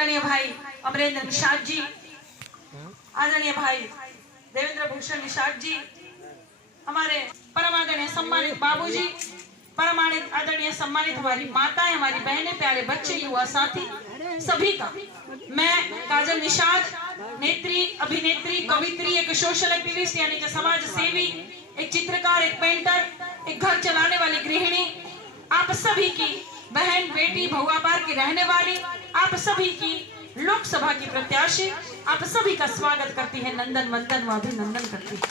आदरणीय भाई अमरेंद्र निषाद जी, आदरणीय भाई देवेंद्र भूषण निषाद जी, हमारे परम आदरणीय सम्मानित बाबूजी, परम आदरणीय सम्मानित हमारी माताएं, हमारी बहनें, प्यारे बच्चे, युवा साथी, सभी का मैं काजल निषाद, नेत्री, अभिनेत्री, कवित्री, एक सोशल एक्टिविस्ट यानी कि समाज सेवी, एक चित्रकार, एक पेंटर, एक घर चलाने वाली गृहिणी, आप सभी की बहन, बेटी, भहुआ पार की रहने वाली, आप सभी की लोकसभा की प्रत्याशी, आप सभी का स्वागत करती है, नंदन वंदन व अभिनंदन करती है।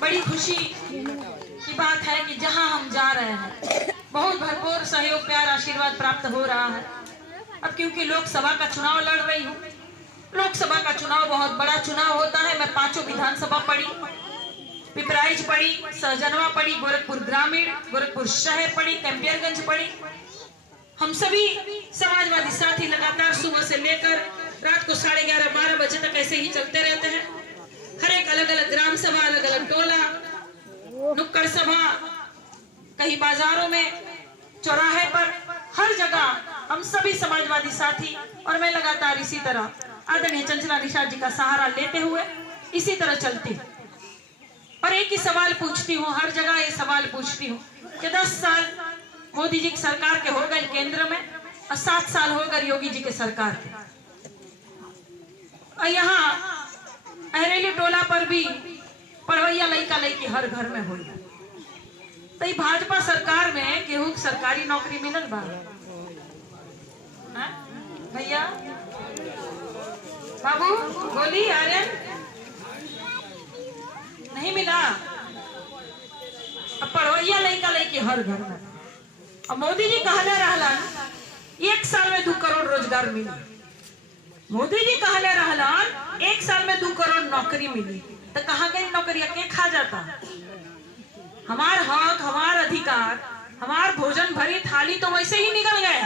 बड़ी खुशी की बात है कि जहां हम जा रहे हैं बहुत भरपूर सहयोग, प्यार, आशीर्वाद प्राप्त हो रहा है। अब क्योंकि लोकसभा का चुनाव लड़ रही हूँ, लोकसभा का चुनाव बहुत बड़ा चुनाव होता है। मैं 5 विधानसभा पढ़ी, पिपराइच पढ़ी, सहजनवा पढ़ी, गोरखपुर ग्रामीण, गोरखपुर शहर पढ़ी, कैंपियरगंज पढ़ी। हम सभी समाजवादी साथी लगातार सुबह से लेकर रात को 11:30-12 बजे तक ऐसे ही चलते रहते हैं। हर एक अलग अलग ग्राम सभा, अलग अलग टोला, नुक्कड़ सभा, कहीं बाजारों में, चौराहे पर, हर जगह हम सभी समाजवादी साथी और मैं लगातार इसी तरह आदरणीय चंचला निषाद जी का सहारा लेते हुए इसी तरह चलती हूँ और एक ही सवाल पूछती हूँ, हर जगह ये सवाल पूछती हूँ कि 10 साल मोदी जी की सरकार के हो गए केंद्र में और 7 साल हो गए योगी जी के सरकार के, और यहाँ अहरेली टोला पर भी पढ़वैया लड़का लड़की हर घर में हो। तो भाजपा सरकार में केहू सरकारी नौकरी मिलल बा भैया? बाबू बोली, आर्यन नहीं मिला। अब पढ़वैया लड़का लड़की हर घर में। अब मोदी जी कहले रहलन 1 साल में 2 करोड़ रोजगार मिली। मोदी जी कहले रहलन 1 साल में 2 करोड़ नौकरी मिली। तो कहाँ गई नौकरी? के खा जाता? हमार हक, हमार अधिकार, हमार भोजन भरी थाली तो वैसे ही निकल गए।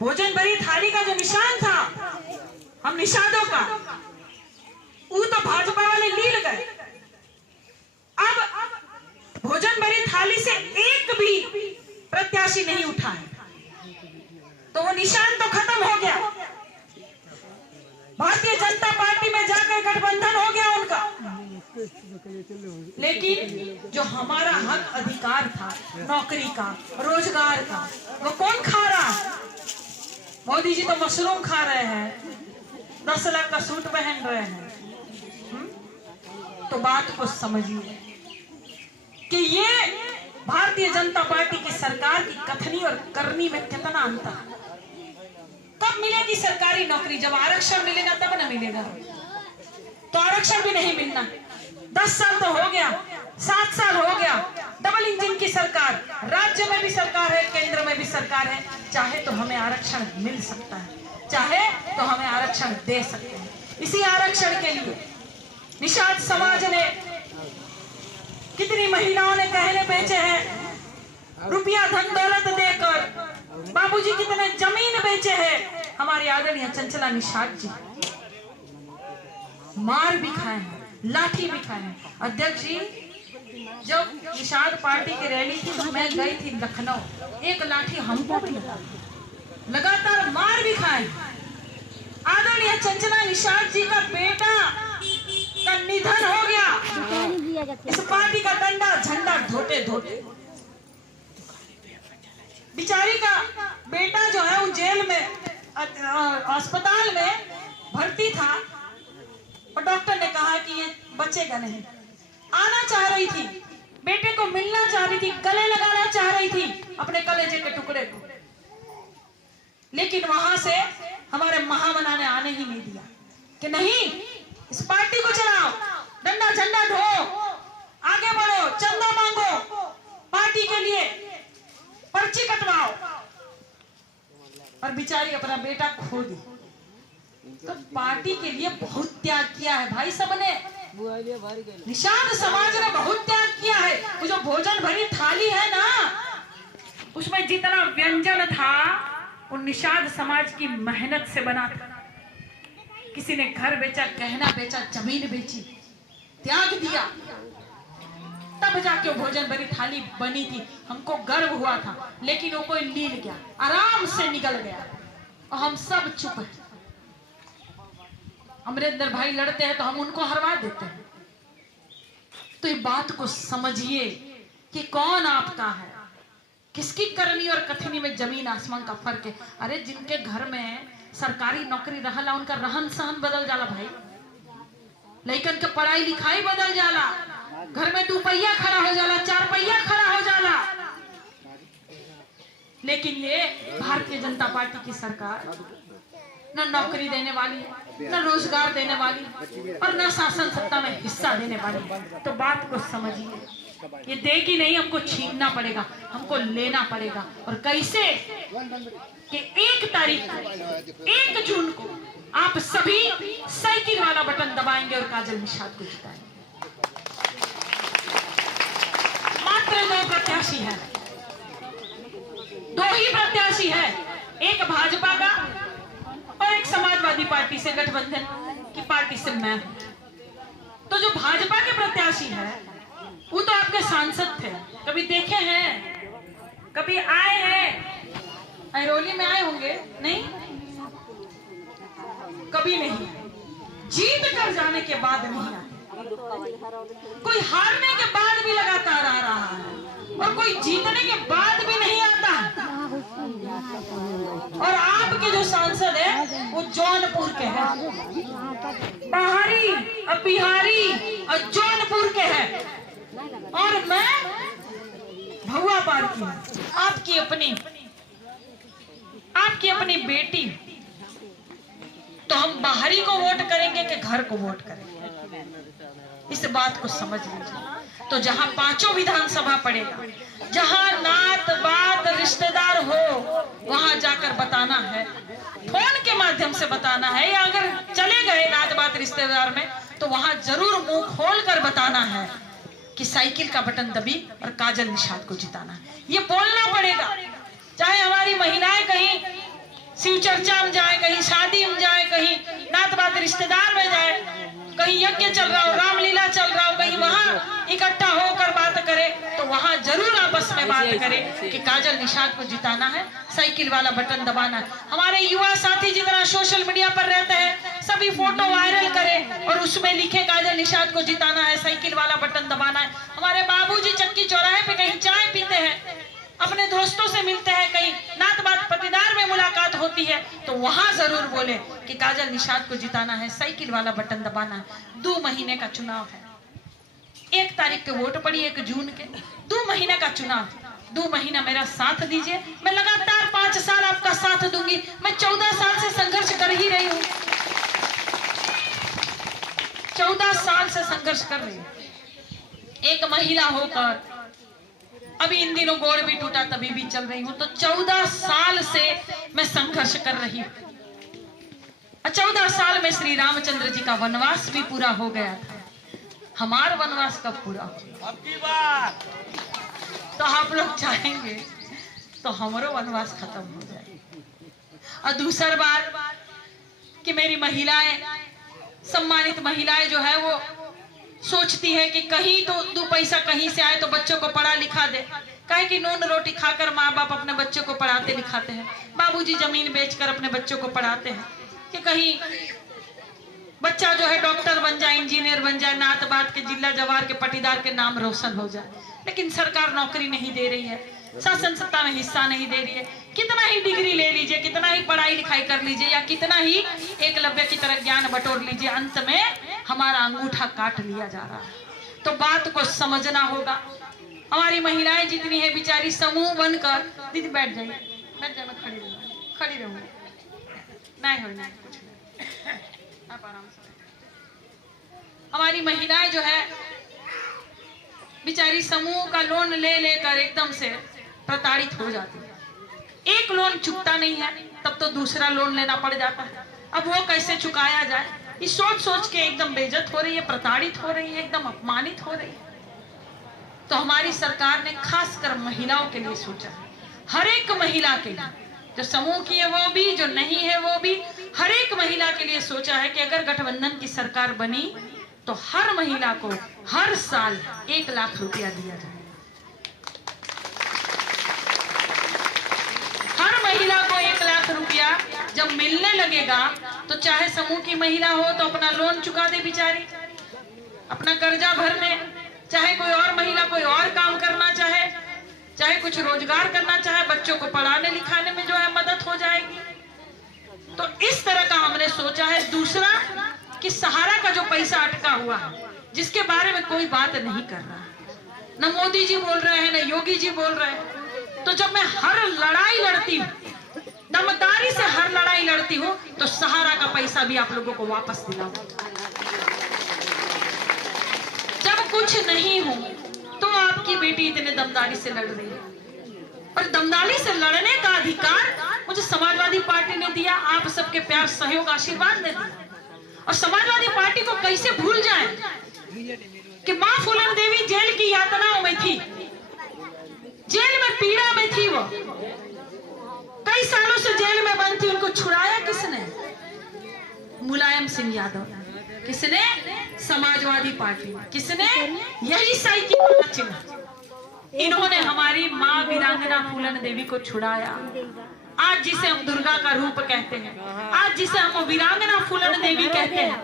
भोजन भरी थाली का जो निशान था हम निषादों का, वो तो भाजपा वाले लील गए। अब भोजन भरी थाली से एक भी प्रत्याशी नहीं उठा है, तो वो निशान तो खत्म हो गया। भारतीय जनता पार्टी में जाकर गठबंधन हो गया उनका। लेकिन जो हमारा हक अधिकार था, नौकरी का, रोजगार का, वो कौन खा रहा है? मोदी जी तो मशरूम खा रहे हैं, 10 लाख का सूट पहन रहे हैं। तो बात को समझिए कि ये भारतीय जनता पार्टी की सरकार की कथनी और करनी में कितना अंतर है। कब मिलेगी सरकारी नौकरी? जब आरक्षण मिलेगा तब ना मिलेगा। तो आरक्षण भी नहीं मिलना। 10 साल तो हो गया, 7 साल हो गया। डबल इंजन की सरकार, राज्य में भी सरकार है, केंद्र में भी सरकार है। चाहे तो हमें आरक्षण मिल सकता है, चाहे तो हमें आरक्षण दे सकते हैं। इसी आरक्षण के लिए निषाद समाज ने कितनी महिलाओं ने गहने बेचे हैं, रुपया धन दौलत देकर। बाबूजी कितने जमीन बेचे हैं। हमारी आदरणीय चंचला निषाद जी मार भी खाए हैं, लाठी भी खाए हैं। अध्यक्ष जी, जब निषाद पार्टी की रैली थी तो मैं गई थी लखनऊ, एक लाठी हमको भी लगा, लगातार मार भी खाए। आदरणीय चंचला निषाद जी का बेटा का निधन हो गया, इस पार्टी का डंडा झंडा धोते धोते। बिचारी का बेटा जो है वो जेल में, अस्पताल में भर्ती था और डॉक्टर ने कहा कि ये बचेगा नहीं। आना चाह रही थी, बेटे को मिलना चाह रही थी, गले लगाना चाह रही थी अपने कलेजे के टुकड़े को, लेकिन वहां से हमारे महामना ने आने ही नहीं दिया कि नहीं, इस पार्टी को चलाओ, डंडा झंडा ढो, आगे बढ़ो, चंदा मांगो, पार्टी के लिए पर्ची कटवाओ। और बिचारी अपना बेटा खो दी। तो पार्टी के लिए बहुत त्याग किया है भाई सबने। निषाद समाज ने बहुत त्याग किया है। वो जो भोजन भरी थाली है ना, उसमें जितना व्यंजन था वो निषाद समाज की मेहनत से बना था। किसी ने घर बेचा, गहना बेचा, जमीन बेची, त्याग दिया। तब जाके वो भोजन भरी थाली बनी थी, हमको गर्व हुआ था। लेकिन वो कोई लील गया, आराम से निकल गया और हम सब चुप हैं। अमरिंदर भाई लड़ते हैं तो हम उनको हरवा देते हैं। तो ये बात को समझिए कि कौन आपका है, किसकी करनी और कथनी में जमीन आसमान का फर्क है। अरे जिनके घर में सरकारी नौकरी रहला, उनका रहन सहन बदल जाला भाई, लइकन के पढ़ाई लिखाई बदल जाला, घर में 2 पहिया खड़ा हो जाला, 4 पहिया खड़ा हो जाला। लेकिन ये भारतीय जनता पार्टी की सरकार न नौकरी देने वाली है, न रोजगार देने वाली और न शासन सत्ता में हिस्सा देने वाली। तो बात को समझिए, ये देगी नहीं, हमको छीनना पड़ेगा, हमको लेना पड़ेगा। और कैसे कि 1 तारीख को, 1 जून को आप सभी साइकिल वाला बटन दबाएंगे और काजल निषाद को जिताएंगे। मात्र 2 प्रत्याशी है, 2 ही प्रत्याशी है, एक भाजपा का और एक समाजवादी पार्टी से गठबंधन की पार्टी से मैं हूं। तो जो भाजपा के प्रत्याशी है वो तो आपके सांसद थे, कभी देखे हैं, कभी आए हैं, ऐरोली में आए होंगे नहीं, कभी नहीं, जीत कर जाने के बाद नहीं आए, कोई हारने के बाद भी लगातार आ रहा है और कोई जीतने के बाद भी नहीं आता। और आपके जो सांसद है वो जौनपुर के हैं, बाहरी और बिहारी और जौनपुर के हैं, और मैं भुआ पार की हूं, आपकी अपनी बेटी। तो हम बाहरी को वोट करेंगे कि घर को वोट करेंगे, इस बात को समझ लीजिए। तो जहां 5 विधानसभा पड़ेगा, जहां नात बात रिश्तेदार हो, वहां जाकर बताना है, फोन के माध्यम से बताना है, या अगर चले गए नात बात रिश्तेदार में तो वहां जरूर मुंह खोल कर बताना है कि साइकिल का बटन दबी और काजल निषाद को जिताना है। ये बोलना पड़ेगा, चाहे हमारी महिलाएं कहीं शिव चर्चा में जाए, कहीं शादी में जाए, कहीं नात बात रिश्तेदार में जाए, कहीं यज्ञ चल रहा हो, रामलीला चल रहा हो, कहीं वहां इकट्ठा होकर बात करे, तो वहां जरूर आपस में बात करें कि काजल निषाद को जिताना है, साइकिल वाला बटन दबाना है। हमारे युवा साथी जितना सोशल मीडिया पर रहते हैं सभी फोटो वायरल करें और उसमें लिखे काजल निषाद को जिताना है, साइकिल वाला बटन दबाना है। हमारे बाबूजी चक्की चौराहे पे कहीं चाय पीते हैं, अपने दोस्तों से मिलते हैं, कहीं नात बात पटीदार में मुलाकात होती है, तो वहां जरूर बोले कि काजल निषाद को जिताना है, साइकिल वाला बटन दबाना है। 2 महीने का चुनाव है, 1 तारीख के वोट पड़ी, 1 जून के, 2 महीने का चुनाव, 2 महीना मेरा साथ दीजिए। मैं लगातार 5 साल आपका साथ दूंगी। मैं 14 साल से संघर्ष कर ही रही हूँ, 14 साल से संघर्ष कर रही हूँ, एक महिला होकर। अभी इन दिनों गोड़ भी टूटा तभी भी चल रही हूं। तो 14 साल से मैं संघर्ष कर रही हूं। 14 साल में श्री रामचंद्र जी का वनवास भी पूरा हो गया था। हमारा वनवास कब पूरा हो? अब की बार तो आप लोग चाहेंगे तो हमारो वनवास खत्म हो जाए। और दूसरी बात कि मेरी महिलाएं, सम्मानित महिलाएं जो है वो सोचती है कि कहीं तो 2 पैसा कहीं से आए तो बच्चों को पढ़ा लिखा दे। काहे कि नून रोटी खाकर माँ बाप अपने बच्चों को पढ़ाते लिखाते हैं, बाबूजी जमीन बेचकर अपने बच्चों को पढ़ाते हैं कि कहीं बच्चा जो है डॉक्टर बन जाए, इंजीनियर बन जाए, नात बात के जिला जवार के पटीदार के नाम रोशन हो जाए। लेकिन सरकार नौकरी नहीं दे रही है, शासन सत्ता में हिस्सा नहीं दे रही है। कितना ही डिग्री ले लीजिए, कितना ही पढ़ाई लिखाई कर लीजिए, या कितना ही एकलव्य की तरह ज्ञान बटोर लीजिए, अंत में हमारा अंगूठा काट लिया जा रहा है। तो बात को समझना होगा। हमारी महिलाएं जितनी है बेचारी समूह बनकर, दीदी बैठ जाइए, बैठ जाए, मैं खड़ी रहूंगी, नहीं हो नहीं कुछ नहीं, आप आराम से। हमारी महिलाएं जो है बेचारी समूह का लोन ले लेकर एकदम से प्रताड़ित हो जाती है। एक लोन चुकता नहीं है तब तो दूसरा लोन लेना पड़ जाता है। अब वो कैसे चुकाया जाए, ये सोच सोच के एकदम बेइज्जत हो रही है, प्रताड़ित हो रही है, एकदम अपमानित हो रही है। तो हमारी सरकार ने खासकर महिलाओं के लिए सोचा, हर एक महिला के लिए, जो समूह की है वो भी, जो नहीं है वो भी, हर एक महिला के लिए सोचा है कि अगर गठबंधन की सरकार बनी तो हर महिला को हर साल 1 लाख रुपया दिया जाए। हर महिला को 1 लाख रुपया जब मिलने लगेगा तो चाहे समूह की महिला हो तो अपना लोन चुका दे बेचारी, अपना कर्जा भर ले, चाहे कोई और महिला कोई और काम करना चाहे, चाहे कुछ रोजगार करना चाहे, बच्चों को पढ़ाने लिखाने में जो है मदद हो जाएगी। तो इस तरह का हमने सोचा है। दूसरा कि सहारा का जो पैसा अटका हुआ है, जिसके बारे में कोई बात नहीं कर रहा है, न मोदी जी बोल रहे हैं न योगी जी बोल रहे हैं। तो जब मैं हर लड़ाई लड़ती हूँ, दमदारी से हर लड़ाई लड़ती हूँ, तो सहारा का पैसा भी आप लोगों को वापस दिलाऊं। जब कुछ नहीं हो तो आपकी बेटी इतने दमदारी से लड़ रही है, और दमदारी से लड़ने का अधिकार मुझे समाजवादी पार्टी ने दिया, आप सबके प्यार सहयोग आशीर्वाद ने दिया। और समाजवादी पार्टी को कैसे भूल जाए कि मां फूलन देवी जेल की यातनाओं में थी, जेल में पीड़ा में थी, वो कई सालों से जेल में बंद थी। उनको छुड़ाया किसने? मुलायम सिंह यादव। किसने? समाजवादी पार्टी। किसने? यही साइकिल वाला चिन्ह। इन्होंने हमारी मां वीरांगना फूलन देवी को छुड़ाया। आज जिसे हम दुर्गा का रूप कहते हैं, आज जिसे हम वीरांगना फूलन देवी कहते हैं,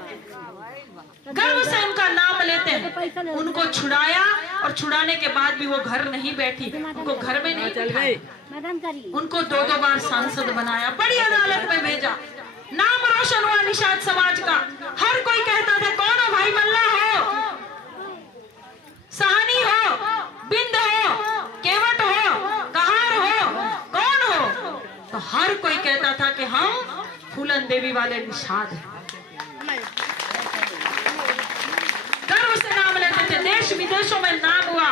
गर्व से उनका नाम लेते हैं, उनको छुड़ाया। और छुड़ाने के बाद भी वो घर नहीं बैठी, उनको घर में नहीं बैठाया, उनको 2-2 बार सांसद बनाया, बड़ी अदालत में भेजा, नाम रोशन हुआ निषाद समाज का। हर कोई कहता था कौन हो भाई, मल्ला हो, सहानी हो, बिंद हो, केवट हो, कहार हो, कौन हो? तो हर कोई कहता था कि हम फूलन देवी वाले निषाद हैं। गर्व से नाम लेते थे, देश विदेशों में नाम हुआ।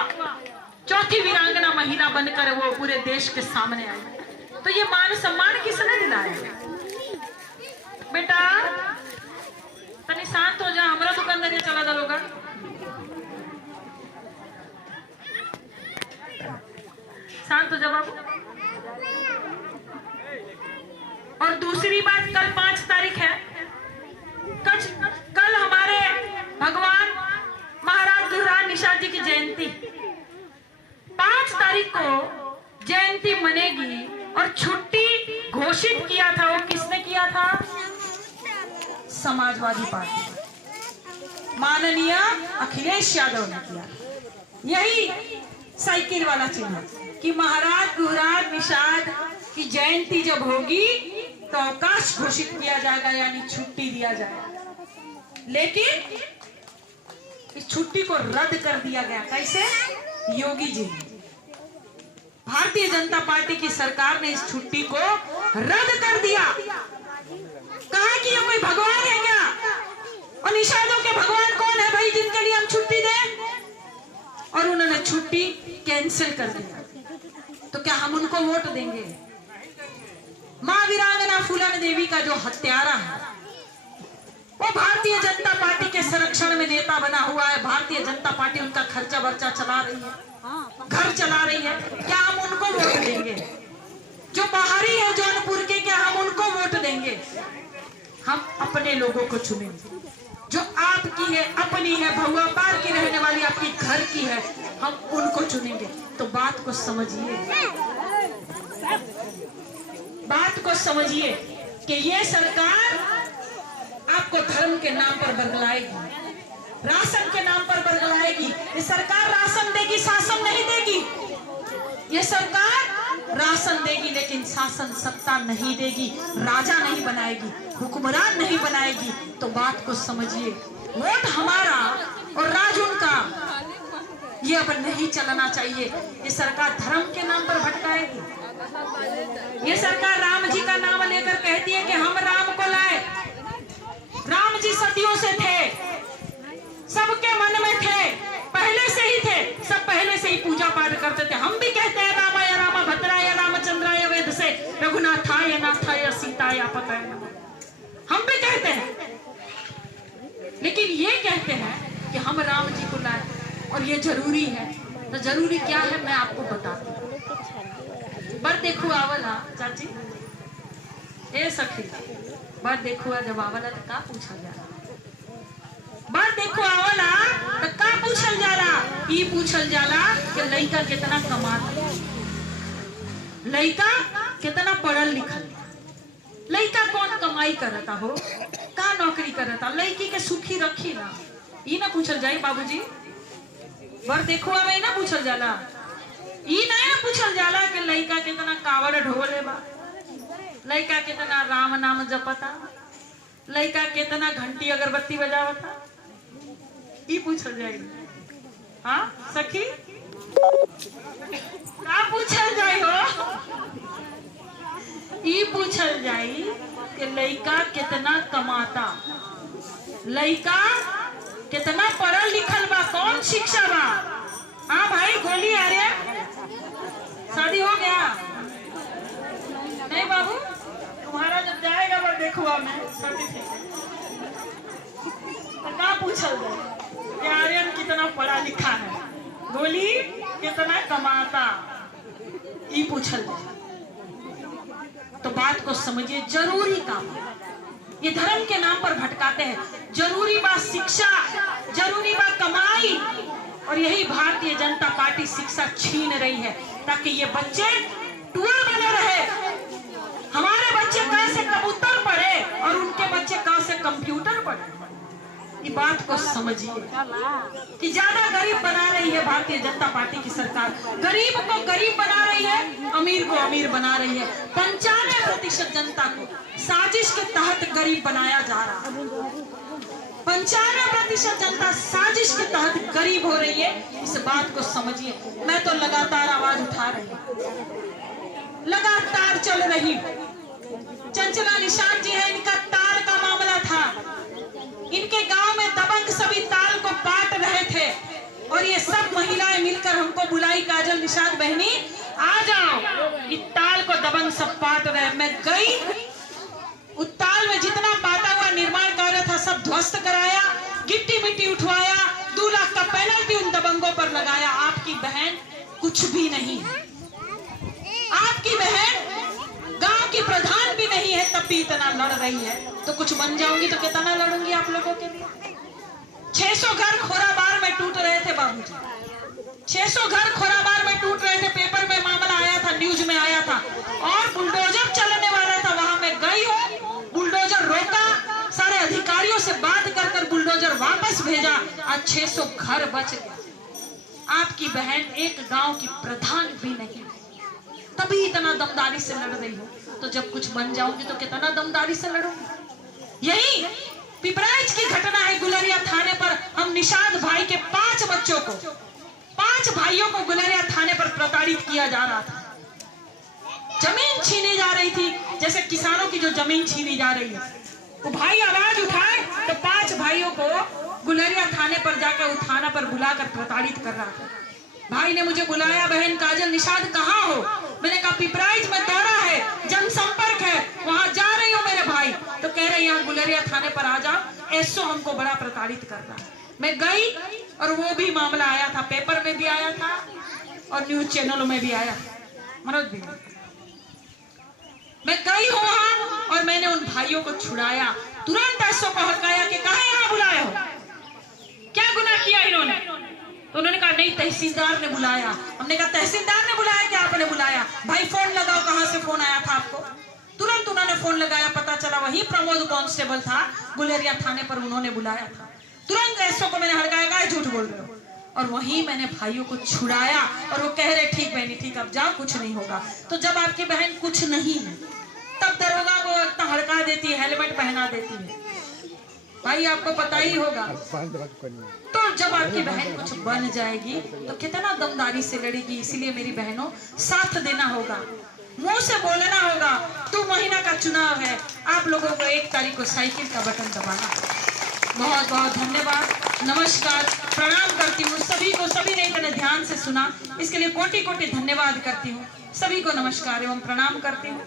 चौथी वीरांगना महिला बनकर वो पूरे देश के सामने आई। तो ये मान सम्मान किसने दिलाया? बेटा तनी शांत हो जा, हमारा दुकानदारी चला था लोग, शांत हो जा बाबू। और दूसरी बात, कल 5 तारीख है, कल हमारे भगवान महाराज गुरुराज निषाद जी की जयंती। 5 तारीख को जयंती मनेगी और छुट्टी घोषित किया था, वो किसने किया था? समाजवादी पार्टी, माननीय अखिलेश यादव ने किया। यही साइकिल वाला चिन्ह कि महाराज गुरुराज निषाद की जयंती जब होगी तो अवकाश घोषित किया जाएगा, यानी छुट्टी दिया जाएगा। लेकिन इस छुट्टी को रद्द कर दिया गया। कैसे? योगी जी ने, भारतीय जनता पार्टी की सरकार ने इस छुट्टी को रद्द कर दिया। कहा कि ये कोई भगवान है क्या? और निषादों के भगवान कौन है भाई जिनके लिए हम छुट्टी दें? और उन्होंने छुट्टी कैंसिल कर दिया। तो क्या हम उनको वोट देंगे? मां वीरांगना फूलन देवी का जो हत्यारा है, वो भारतीय जनता पार्टी के संरक्षण में नेता बना हुआ है। भारतीय जनता पार्टी उनका खर्चा वर्चा चला रही है, घर चला रही है। क्या हम उनको वोट देंगे? जो बाहरी है जौनपुर के, क्या हम उनको वोट देंगे? हम अपने लोगों को चुनेंगे, जो आपकी है, अपनी है, भगवा पार की रहने वाली आपकी घर की है, हम उनको चुनेंगे। तो बात को समझिए, बात को समझिए कि ये सरकार आपको धर्म के नाम पर बरगलाएगी, राशन के नाम पर बरगलाएगी। ये सरकार राशन देगी, शासन नहीं देगी। ये सरकार राशन देगी लेकिन शासन सत्ता नहीं देगी, राजा नहीं बनाएगी, हुक्मरान नहीं बनाएगी। तो बात को समझिए, वोट हमारा और राज उनका, ये अब नहीं चलना चाहिए। ये सरकार धर्म के नाम पर भटकाएगी। ये सरकार राम जी का नाम लेकर कहती है कि हम राम को लाए। राम जी सदियों से थे, सबके मन में थे, पहले से ही थे, सब पहले से ही पूजा पाठ करते थे। हम भी कहते हैं रामाय राम भद्राय रामचंद्राय वेद से रघुनाथाय नाथाय सीताय पताय नमः, हम भी कहते हैं। लेकिन ये कहते हैं कि हम राम जी को लाए और ये जरूरी है। तो जरूरी क्या है मैं आपको बताती हूँ। बर देखो आवला चाची, ए सखी, बर देखो जब आवला तो क्या पूछा जा रहा? बात देखो आवला तो का पूछल जाला, ई पूछल जाला कि लड़का कितना कमाता, लड़का कितना पढ़ल लिखल, लड़का कौन कमाई करता हो, का नौकरी करता, लड़की के सुखी रखी ना, ई ना पूछल जाए बाबूजी। बर देखो आवे ना पूछल जाला, ई ना पूछल जाला कि लड़का कितना कावड़ ढोले बा, लड़का कितना राम नाम जपता, लड़का कितना घंटी अगरबत्ती बजावता, ई पूछल जाए। हाँ सखी का पूछल जाए हो, ई पूछल जाए कि लड़का कितना कमाता, लड़का कितना पढ़ल लिखल बा, कौन शिक्षा बा। हाँ भाई गोली आ रहे, शादी हो गया नहीं बाबू, तुम्हारा जब जाएगा वो देखूंगा मैं सर्टिफिकेट। तो क्या पूछल जाए कि आर्यन कितना पढ़ा लिखा है, गोली कितना कमाता, ये पूछल जाए। तो बात को समझिए, जरूरी काम ये धर्म के नाम पर भटकाते हैं। जरूरी बात शिक्षा, जरूरी बात कमाई, और यही भारतीय जनता पार्टी शिक्षा छीन रही है ताकि ये बच्चे टूर बने रहे। हमारे बच्चे कहाँ से कबूतर पढ़े और उनके बच्चे कहाँ से कंप्यूटर पढ़े। ये बात को समझिए कि ज्यादा गरीब बना रही है भारतीय जनता पार्टी की सरकार, गरीब को गरीब बना रही है, अमीर को अमीर बना रही है। 95% जनता को साजिश के तहत गरीब बनाया जा रहा है। 95% जनता साजिश के तहत गरीब हो रही है। इस बात को समझिए। मैं तो लगातार आवाज उठा रही हूँ, लगातार चल रही। चंचला निषाद जी है, इनका तार का मामला था। इनके गांव में दबंग सभी ताल को बांट रहे थे और ये सब महिलाएं मिलकर हमको बुलाई, काजल निषाद बहनी आ जाओ, इस ताल को दबंग सब बांट रहे। मैं गई, उस ताल में जितना बांटा हुआ निर्माण कार्य था सब ध्वस्त कराया, गिट्टी मिट्टी उठवाया, 2 लाख का पेनल्टी उन दबंगों पर लगाया। आपकी बहन कुछ भी नहीं है, आपकी बहन गांव की प्रधान भी नहीं है, तब भी इतना लड़ रही है। तो कुछ बन जाऊंगी तो कितना लड़ूंगी आप लोगों के लिए। 600 घर खोराबार में टूट रहे थे बाबूजी, 600 घर खोराबार में टूट रहे थे। पेपर में मामला आया था, न्यूज में आया था, और बुलडोजर चलने वाला था। वहां मैं गई हूँ, बुलडोजर रोका, सारे अधिकारियों से बात कर बुलडोजर वापस भेजा। आज 600 घर बच गए। आपकी बहन एक गांव की प्रधान भी नहीं, तभी इतना दमदारी से लड़ रही हो। तो जब कुछ बन जाऊंगी तो कितना दमदारी से लड़ूंगी। यही पिपराइच की घटना है, गुलरिया थाने पर हम निषाद भाई के 5 बच्चों को, 5 भाइयों को गुलरिया थाने पर प्रताड़ित किया जा रहा था। जमीन छीनी जा रही थी, जैसे किसानों की जो जमीन छीनी जा रही है। वो भाई आवाज उठाए तो 5 भाइयों को गुलरिया थाने पर जाकर उस थाना पर बुलाकर प्रताड़ित कर रहा था। भाई ने मुझे बुलाया, बहन काजल निषाद कहाँ हो? मैंने कहा पिपराइच में दौरा है, जनसंपर्क है, वहां जा रही हूँ मेरे भाई। तो कह रहे यहाँ गुलरिया थाने पर आ जाओ, ऐसो हमको बड़ा प्रताड़ित कर रहा है। मैं गई और वो भी मामला आया था, पेपर में भी आया था और न्यूज चैनलों में भी आया था। मनोज भी, मैं गई हूँ वहां और मैंने उन भाइयों को छुड़ाया, तुरंत ऐसो को हड़काया कि कहाँ यहाँ बुलाए हो, क्या गुनाह किया इन्होंने? तो उन्होंने कहा नहीं तहसीलदार ने बुलाया। हमने कहा तहसीलदार ने बुलाया क्या आपने बुलाया? भाई फोन लगाओ, कहां से फोन आया था आपको? तुरंत उन्होंने फोन लगाया, पता चला वही प्रमोद कांस्टेबल था, गुलेरिया थाने पर उन्होंने बुलाया था। तुरंत ऐसो को मैंने हड़काया, झूठ बोल रहे हो। और वहीं मैंने भाइयों को छुड़ाया और वो कह रहे ठीक बहनी ठीक, अब जाओ कुछ नहीं होगा। तो जब आपकी बहन कुछ नहीं है तब दरोगा को इतना हड़का देती है, हेलमेट पहना देती है, भाई आपको पता ही होगा। तो जब आपकी बहन कुछ बन जाएगी तो कितना दमदारी से लड़ेगी। इसीलिए मेरी बहनों साथ देना होगा, मुंह से बोलना होगा। 2 महीना का चुनाव है, आप लोगों को 1 तारीख को साइकिल का बटन दबाना। बहुत बहुत धन्यवाद, नमस्कार, प्रणाम करती हूँ सभी को। सभी ने इतने ध्यान से सुना, इसके लिए कोटि कोटि धन्यवाद करती हूँ। सभी को नमस्कार एवं प्रणाम करती हूँ।